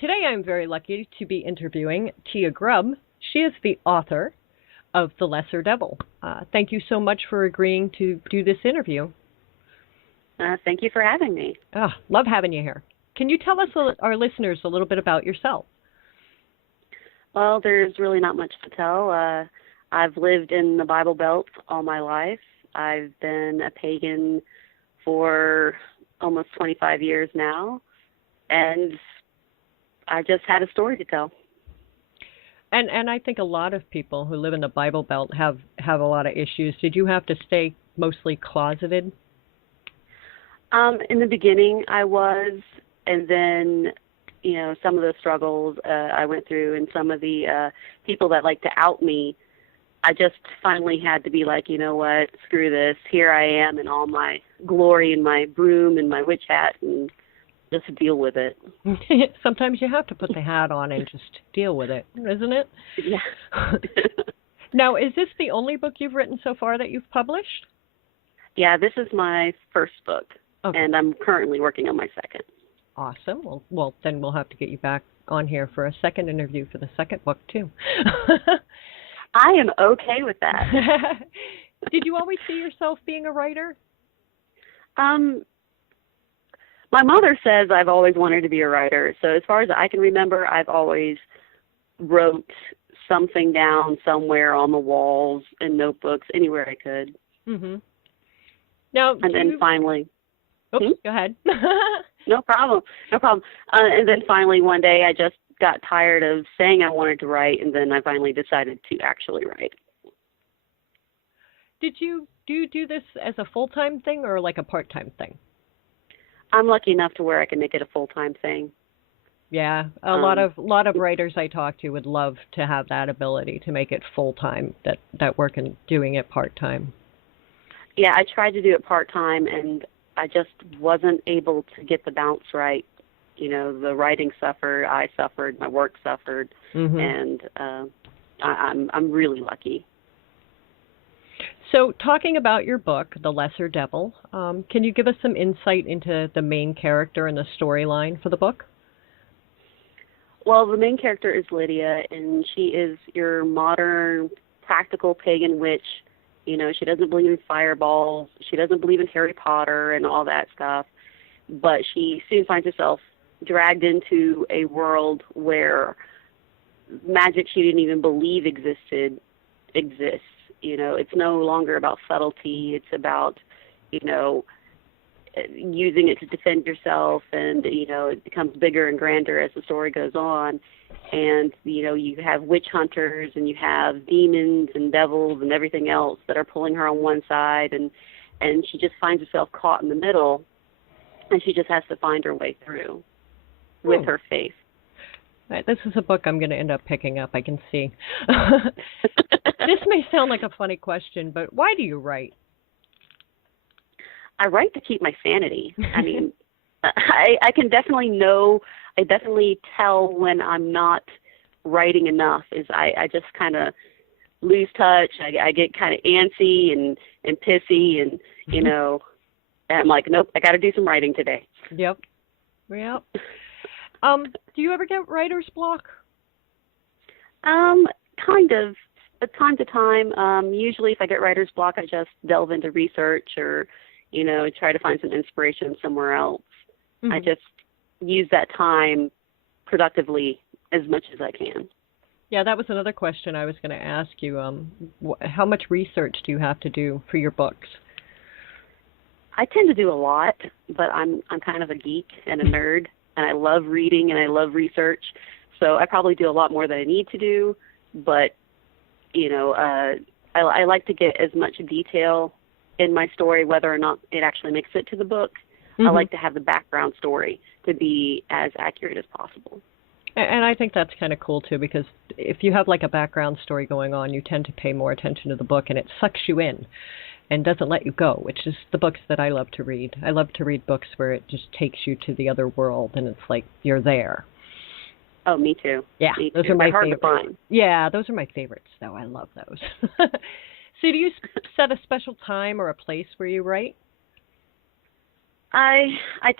Today I'm very lucky to be interviewing Tia Grubb. She is the author of The Lesser Devil. Thank you so much for agreeing to do this interview. Thank you for having me. Love having you here. Can you tell us, our listeners, a little bit about yourself? Well, there's really not much to tell. I've lived in the Bible Belt all my life. I've been a pagan for almost 25 years now, and I just had a story to tell. And I think a lot of people who live in the Bible Belt have a lot of issues. Did you have to stay mostly closeted? In the beginning, I was, and then, some of the struggles I went through and some of the people that like to out me, I just finally had to be like, you know what, screw this. Here I am in all my glory and my broom and my witch hat and just deal with it. Sometimes you have to put the hat on and just deal with it, isn't it? Yeah. Now, is this the only book you've written so far that you've published? Yeah, this is my first book, and I'm currently working on my second. Awesome. Well, then we'll have to get you back on here for a second interview for the second book, too. I am okay with that. Did you always see yourself being a writer? My mother says I've always wanted to be a writer. So as far as I can remember, I've always wrote something down somewhere on the walls, in notebooks, anywhere I could. Mm-hmm. Now, and then finally... Oops, go ahead. No problem. And then finally one day I just got tired of saying I wanted to write, and then I finally decided to actually write. Do you do this as a full-time thing or like a part-time thing? I'm lucky enough to where I can make it a full-time thing. Yeah, a lot of writers I talk to would love to have that ability to make it full-time, that work and doing it part-time. Yeah, I tried to do it part-time, and I just wasn't able to get the bounce right. The writing suffered, I suffered, my work suffered, and I'm really lucky. So talking about your book, The Lesser Devil, can you give us some insight into the main character and the storyline for the book? Well, the main character is Lydia, and she is your modern, practical pagan witch. She doesn't believe in fireballs. She doesn't believe in Harry Potter and all that stuff. But she soon finds herself dragged into a world where magic she didn't even believe exists. It's no longer about subtlety. It's about, using it to defend yourself, and, it becomes bigger and grander as the story goes on. And, you have witch hunters, and you have demons and devils and everything else that are pulling her on one side, and she just finds herself caught in the middle, and she just has to find her way through with her faith. Right, this is a book I'm going to end up picking up, I can see. This may sound like a funny question, but why do you write? I write to keep my sanity. I mean, I can definitely tell when I'm not writing enough. I just kind of lose touch. I get kind of antsy and pissy, and, and I'm like, nope, I got to do some writing today. Yep. Do you ever get writer's block? Kind of. But time to time. Usually if I get writer's block, I just delve into research or, try to find some inspiration somewhere else. Mm-hmm. I just use that time productively as much as I can. Yeah, that was another question I was going to ask you. How much research do you have to do for your books? I tend to do a lot, but I'm kind of a geek and a nerd, and I love reading and I love research. So I probably do a lot more than I need to do, but I like to get as much detail in my story, whether or not it actually makes it to the book. I like to have the background story to be as accurate as possible. And I think that's kind of cool, too, because if you have like a background story going on, you tend to pay more attention to the book, and it sucks you in and doesn't let you go, which is the books that I love to read. I love to read books where it just takes you to the other world, and it's like you're there. Oh, me too. Yeah, me those too. are my hard favorites. to find. Yeah, those are my favorites, though. I love those. So do you set a special time or a place where you write? I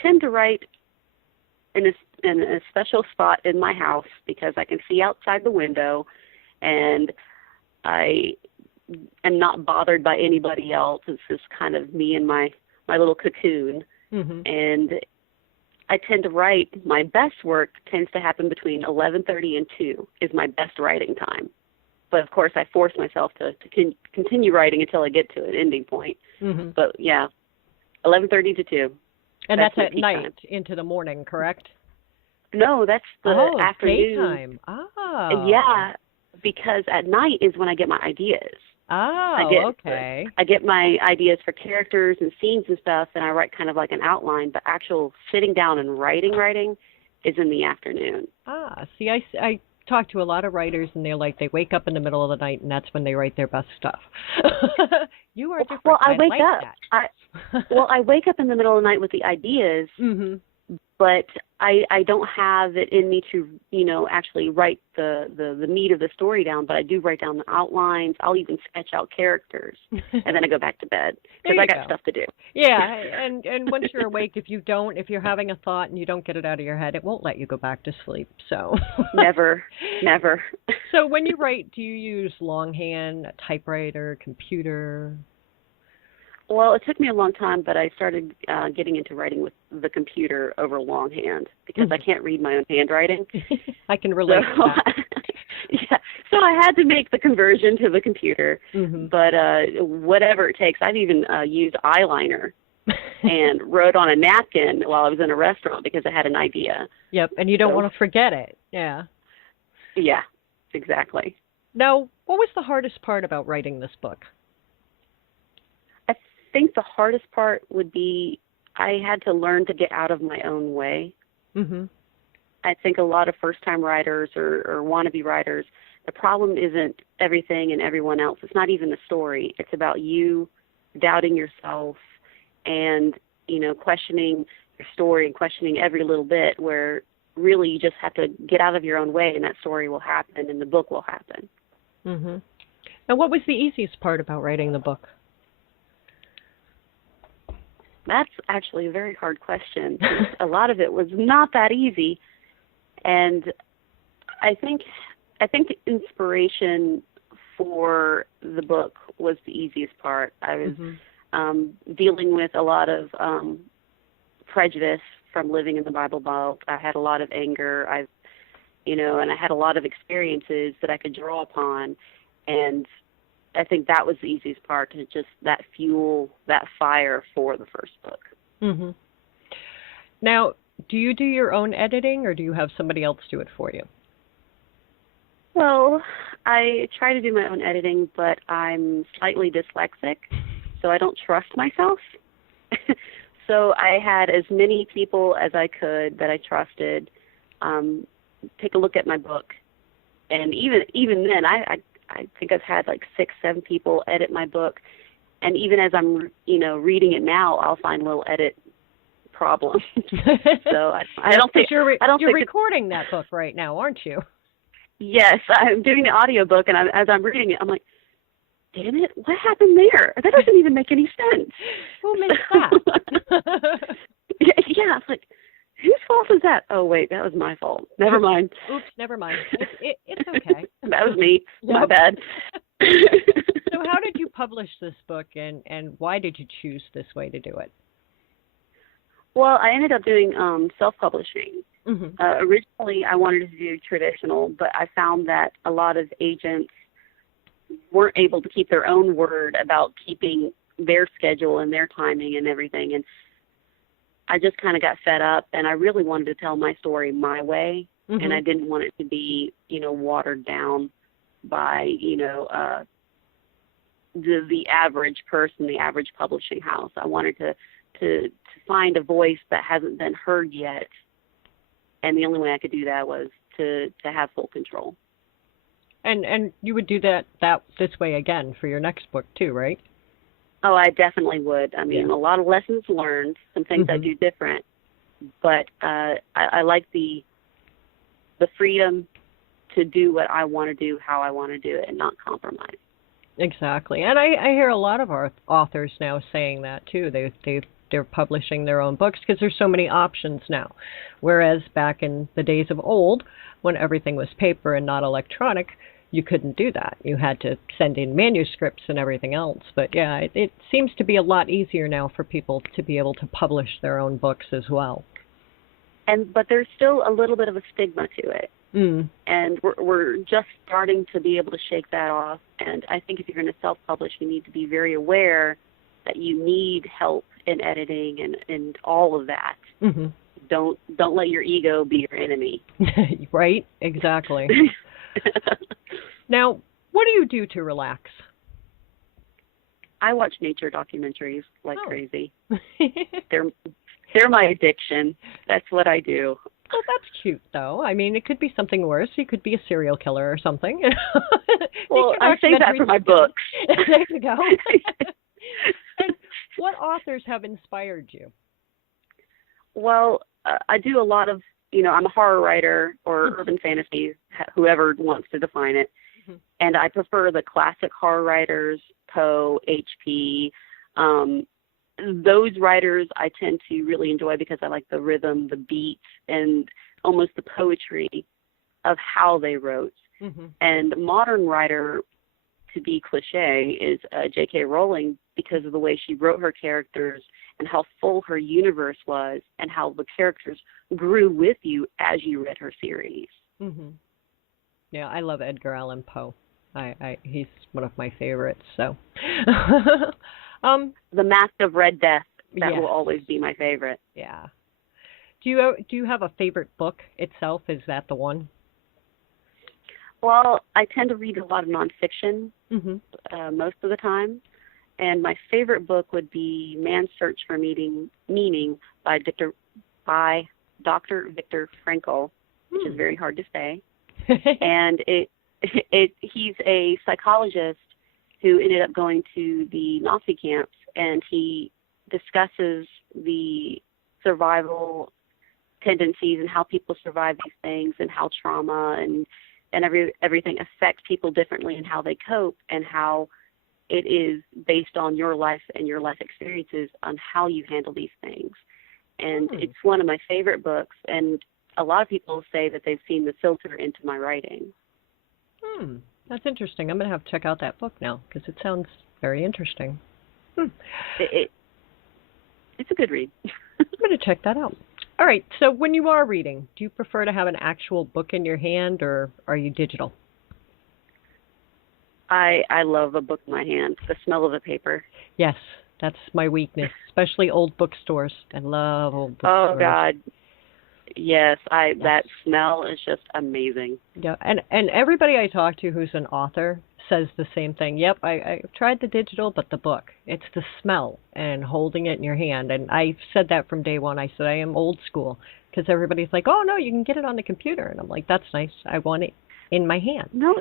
tend to write in in a special spot in my house because I can see outside the window, and I am not bothered by anybody else. It's just kind of me and my little cocoon. Mm-hmm. And I tend to write. My best work tends to happen between 11:30 and 2 is my best writing time. But of course, I force myself to continue writing until I get to an ending point. Mm-hmm. But yeah, 11:30 to 2. And that's at peak night time. into the morning, correct? No, that's the afternoon. Daytime. Oh. Yeah, because at night is when I get my ideas. Oh, okay. I get my ideas for characters and scenes and stuff, and I write kind of like an outline. But actual sitting down and writing is in the afternoon. See, I talk to a lot of writers, and they're like, they wake up in the middle of the night, and that's when they write their best stuff. You are different. Well, I wake like up. I wake up in the middle of the night with the ideas, mm-hmm. but I don't have it in me to, actually write the meat of the story down, but I do write down the outlines. I'll even sketch out characters, and then I go back to bed because I got stuff to do. Yeah, and once you're awake, if you're having a thought and you don't get it out of your head, it won't let you go back to sleep. So Never. So when you write, do you use longhand, a typewriter, computer? Well, it took me a long time, but I started getting into writing with the computer over longhand because mm-hmm. I can't read my own handwriting. I can relate to that. Yeah, so I had to make the conversion to the computer. Mm-hmm. But whatever it takes, I've even used eyeliner and wrote on a napkin while I was in a restaurant because I had an idea. Yep, and you don't want to forget it. Yeah. Yeah, exactly. Now, what was the hardest part about writing this book? I think the hardest part would be I had to learn to get out of my own way. Mm-hmm. I think a lot of first-time writers or wannabe writers, the problem isn't everything and everyone else. It's not even the story. It's about you doubting yourself and, questioning your story and questioning every little bit where really you just have to get out of your own way and that story will happen and the book will happen. Mm-hmm. And what was the easiest part about writing the book? That's actually a very hard question. A lot of it was not that easy, and I think the inspiration for the book was the easiest part. I was mm-hmm. Dealing with a lot of prejudice from living in the Bible Belt. I had a lot of anger. And I had a lot of experiences that I could draw upon, and I think that was the easiest part, to just that fuel, that fire for the first book. Mm-hmm. Now, do you do your own editing, or do you have somebody else do it for you? Well, I try to do my own editing, but I'm slightly dyslexic, so I don't trust myself. So I had as many people as I could that I trusted take a look at my book. And even then, I think I've had like 6-7 people edit my book, and even as I'm reading it now, I'll find little edit problems. So I don't think you're recording that book right now, aren't you? Yes, I'm doing the audiobook, and as I'm reading it, I'm like, damn it, what happened there? That doesn't even make any sense. Who made that? Yeah, it's like, whose fault is that? Oh, wait, that was my fault. Never mind. Oops, never mind. It's okay. That was me. Yep. My bad. So how did you publish this book, and why did you choose this way to do it? Well, I ended up doing self-publishing. Mm-hmm. Originally, I wanted to do traditional, but I found that a lot of agents weren't able to keep their own word about keeping their schedule and their timing and everything. And I just kind of got fed up, and I really wanted to tell my story my way, mm-hmm. and I didn't want it to be, watered down by, the average person, the average publishing house. I wanted to find a voice that hasn't been heard yet, and the only way I could do that was to have full control. And you would do that this way again for your next book too, right? Oh, I definitely would. I mean, a lot of lessons learned, some things mm-hmm. I do different, but I like the freedom to do what I want to do, how I want to do it, and not compromise. Exactly. And I hear a lot of our authors now saying that too. They they're publishing their own books because there's so many options now. Whereas back in the days of old, when everything was paper and not electronic, you couldn't do that. You had to send in manuscripts and everything else. But yeah, it seems to be a lot easier now for people to be able to publish their own books as well. But there's still a little bit of a stigma to it. And we're just starting to be able to shake that off. And I think if you're going to self-publish, you need to be very aware that you need help in editing and all of that. Don't let your ego be your enemy. Right? Exactly. Now, what do you do to relax? I watch nature documentaries like crazy. They're my addiction. That's what I do. Well, that's cute, though. I mean, it could be something worse. You could be a serial killer or something. Well, I say that for my books. There you go. And what authors have inspired you? Well, I do a lot of, I'm a horror writer or urban fantasy, whoever wants to define it. And I prefer the classic horror writers, Poe, H.P., those writers I tend to really enjoy because I like the rhythm, the beats, and almost the poetry of how they wrote. And modern writer, to be cliche, is J.K. Rowling because of the way she wrote her characters and how full her universe was and how the characters grew with you as you read her series. Yeah, I love Edgar Allan Poe. He's one of my favorites. So, The Mask of Red Death, that will always be my favorite. Yeah. Do you have a favorite book itself? Is that the one? Well, I tend to read a lot of nonfiction most of the time, and my favorite book would be Man's Search for Meaning by Dr. Viktor Frankl, which is very hard to say. And he's a psychologist who ended up going to the Nazi camps, and he discusses the survival tendencies and how people survive these things and how trauma and everything affects people differently and how they cope and how it is based on your life and your life experiences on how you handle these things. And it's one of my favorite books, and a lot of people say that they've seen the filter into my writing. That's interesting. I'm going to have to check out that book now because it sounds very interesting. It's a good read. I'm going to check that out. All right. So when you are reading, do you prefer to have an actual book in your hand or are you digital? I love a book in my hand, the smell of the paper. Yes, that's my weakness, especially old bookstores. I love old bookstores. Oh, God. Yes, that smell is just amazing. Yeah, and everybody I talk to who's an author says the same thing. Yep, I tried the digital, but the book. It's the smell and holding it in your hand. And I said that from day one. I said I am old school because everybody's like, oh, no, you can get it on the computer. And I'm like, that's nice. I want it in my hand. No,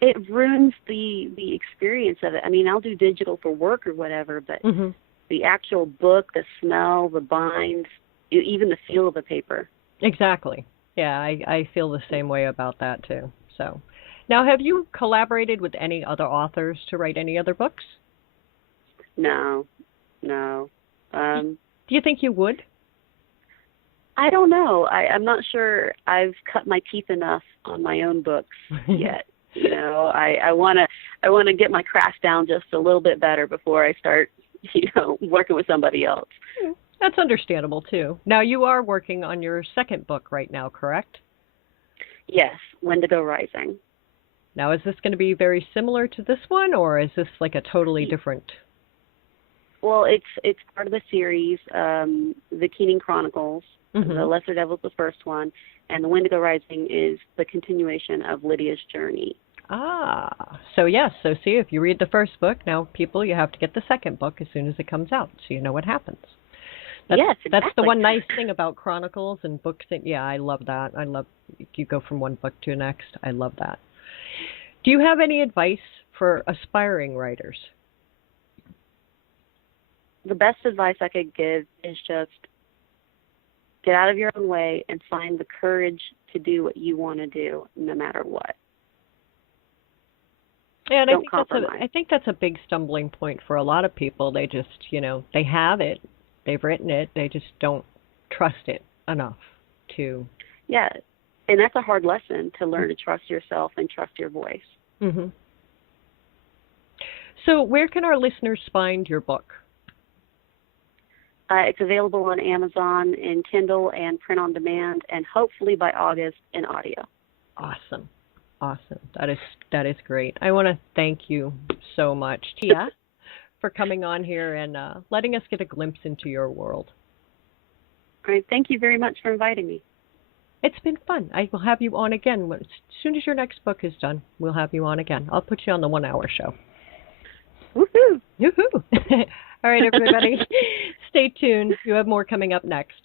it ruins the experience of it. I mean, I'll do digital for work or whatever, but the actual book, the smell, the binds, even the feel of the paper. Exactly. Yeah, I feel the same way about that too. So, now have you collaborated with any other authors to write any other books? No. Do you think you would? I don't know. I'm not sure I've cut my teeth enough on my own books yet. I want to get my craft down just a little bit better before I start, working with somebody else. That's understandable, too. Now, you are working on your second book right now, correct? Yes, Wendigo Rising. Now, is this going to be very similar to this one, or is this like a totally different? Well, it's part of the series, The Keening Chronicles. The Lesser Devil's the first one, and The Wendigo Rising is the continuation of Lydia's journey. So yes. So see, if you read the first book, now people, you have to get the second book as soon as it comes out, so you know what happens. Yes, exactly. That's the one nice thing about Chronicles and books. Yeah, I love that. I love you go from one book to the next. I love that. Do you have any advice for aspiring writers? The best advice I could give is just get out of your own way and find the courage to do what you want to do, no matter what. Yeah, and Don't compromise. I think that's a big stumbling point for a lot of people. They just, they have it, They've written it. They just don't trust it enough to. Yeah, and that's a hard lesson, to learn to trust yourself and trust your voice. Mm-hmm. So where can our listeners find your book? It's available on Amazon in Kindle and print on demand, and hopefully by August in audio. Awesome. That is great. I want to thank you so much, Tia, for coming on here and letting us get a glimpse into your world. All right. Thank you very much for inviting me. It's been fun. I will have you on again. As soon as your next book is done, we'll have you on again. I'll put you on the 1 hour show. Woohoo! Yoo-hoo! All right, everybody. Stay tuned. You have more coming up next.